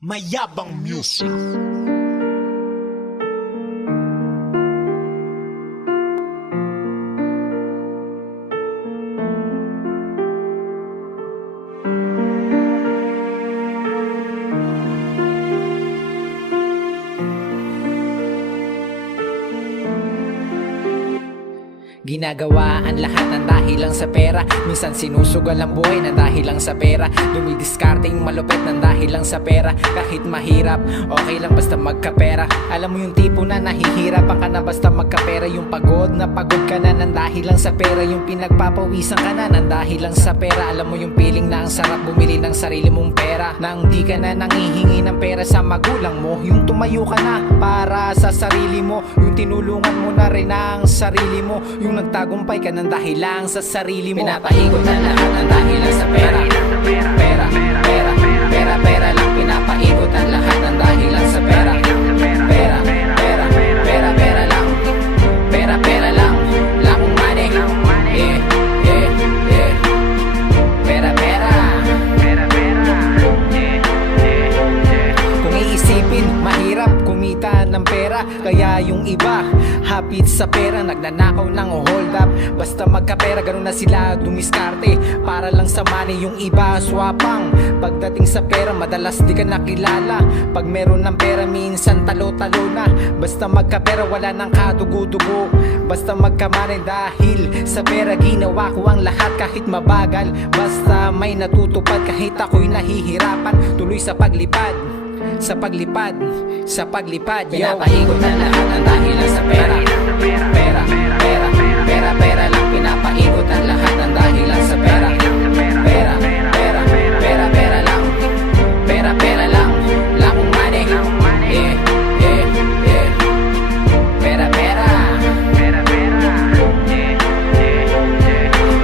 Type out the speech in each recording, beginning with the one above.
Mayabang Music. Ginagawa ang lahat ng dahil lang sa pera. Minsan sinusugal ang buhay ng dahil lang sa pera. Dumidiskarting malupit ng dahil lang sa pera. Kahit mahirap, okay lang basta magkapera. Alam mo yung tipo na nahihirapan ka na basta magkapera. Yung pagod na pagod ka na ng dahil lang sa pera. Yung pinagpapawisan ka na ng dahil lang sa pera. Alam mo yung feeling na ang sarap bumili ng sarili mong pera. Nang di ka na nanghihingi ng pera sa magulang mo. Yung tumayo ka na para sa sarili mo. Yung tinulungan mo na rin ang sarili mo. Yung nagtagumpay ka ng dahil lang sa sarili mo. Pinapaikot na lahat ng dahil lang sa pera. Pera, pera, pera, pera lang. Pinapaikot ang lahat ng dahil lang sa pera. Pera, pera, pera, pera lang. Pera, pera lang. Lang money. Yeah, yeah, yeah. Pera, pera. Kung iisipin, mahirap kumita ng pera. Kaya yung iba hapit sa pera, nagnanakaw ng hold up. Basta magkapera, ganun na sila dumiskarte para lang sa money. Yung iba swapang pagdating sa pera, madalas di ka nakilala. Pag meron ng pera, minsan talo-talo na. Basta magkapera, wala nang kadugo-dugo. Basta magkamane dahil sa pera, ginawa ko ang lahat kahit mabagal. Basta may natutupad kahit ako'y nahihirapan. Tuloy sa paglipad, sa paglipad, sa paglipad. Pinapaikot na lahat ng dahil lang sa pera. Pera, pera, pera, pera lang. Pinapaikot ang lahat ng dahil lang sa pera. Pera, pera, pera, pera lang. Pera, pera lang. Lang money. Yeah, yeah, yeah. Pera, pera.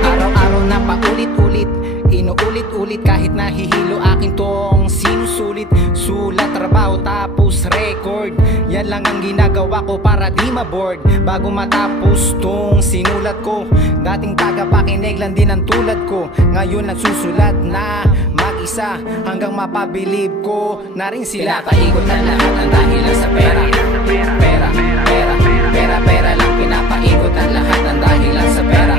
Araw-araw na paulit-ulit, inuulit-ulit kahit nahihilo aking tong sinusulit. Sulat, trabaho, tapos record. Yan lang ang ginagawa ko para di ma-bored. Bago matapos tong sinulat ko, dating tagapakinig lang din ang tulad ko. Ngayon nagsusulat na mag-isa hanggang mapabilib ko na rin sila. Pinapaikot na lahat ng dahil lang sa pera. Pera, pera, pera, pera lang. Pinapaikot ang lahat ng dahil lang sa pera.